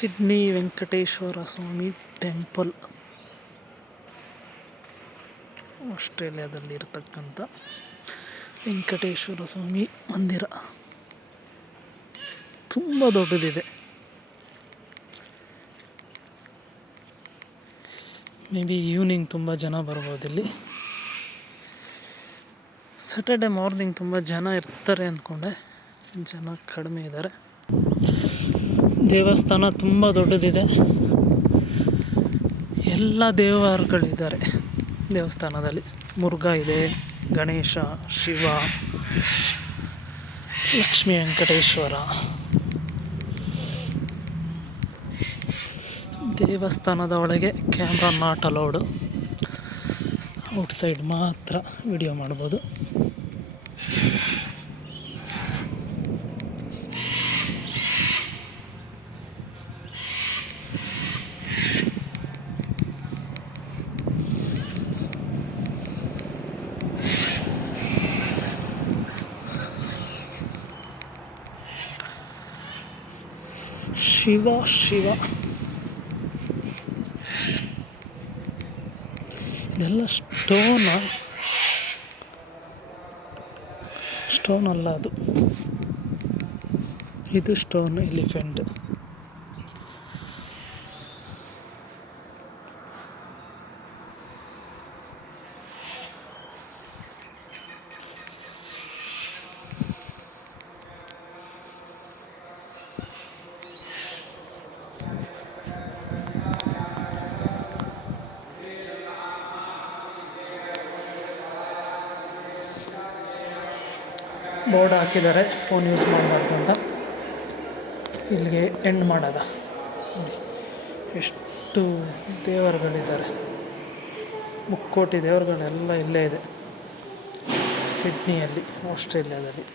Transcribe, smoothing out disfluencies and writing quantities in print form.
Sydney Venkateshwara ಸ್ವಾಮಿ temple, ಆಸ್ಟ್ರೇಲಿಯಾದಲ್ಲಿರ್ತಕ್ಕಂಥ Venkateshwara ಸ್ವಾಮಿ ಮಂದಿರ ತುಂಬ ದೊಡ್ಡದಿದೆ. ಮೇ ಬಿ ಈವ್ನಿಂಗ್ ತುಂಬ ಜನ ಬರ್ಬೋದು. ಇಲ್ಲಿ ಸ್ಯಾಟರ್ಡೆ ಮಾರ್ನಿಂಗ್ ತುಂಬ ಜನ ಇರ್ತಾರೆ ಅಂದ್ಕೊಂಡೆ, ಜನ ಕಡಿಮೆ ಇದ್ದಾರೆ. ದೇವಸ್ಥಾನ ತುಂಬ ದೊಡ್ಡದಿದೆ, ಎಲ್ಲ ದೇವರುಗಳಿದ್ದಾರೆ ದೇವಸ್ಥಾನದಲ್ಲಿ. ಮುರುಘಾ ಇದೆ, ಗಣೇಶ, ಶಿವ, ಲಕ್ಷ್ಮೀ ವೆಂಕಟೇಶ್ವರ. ದೇವಸ್ಥಾನದ ಒಳಗೆ ಕ್ಯಾಮ್ರಾ ನಾಟ್ ಅಲೌಡ್, ಔಟ್ಸೈಡ್ ಮಾತ್ರ ವಿಡಿಯೋ ಮಾಡ್ಬೋದು. ಶಿವ ಶಿವ ಇದೆಲ್ಲ ಸ್ಟೋನ್ ಅಲ್ಲ, ಇದು ಸ್ಟೋನ್ ಎಲಿಫೆಂಟ್. ಬೋರ್ಡ್ ಹಾಕಿದ್ದಾರೆ, ಫೋನ್ ಯೂಸ್ ಮಾಡಬಾರ್ದು ಅಂತ. ಇಲ್ಲಿಗೆ ಎಂಡ್ ಮಾಡೋದ. ನೋಡಿ ಎಷ್ಟು ದೇವರುಗಳಿದ್ದಾರೆ, ಮುಕ್ಕೋಟಿ ದೇವರುಗಳೆಲ್ಲ ಇಲ್ಲೇ ಇದೆ ಸಿಡ್ನಿಯಲ್ಲಿ, ಆಸ್ಟ್ರೇಲಿಯಾದಲ್ಲಿ.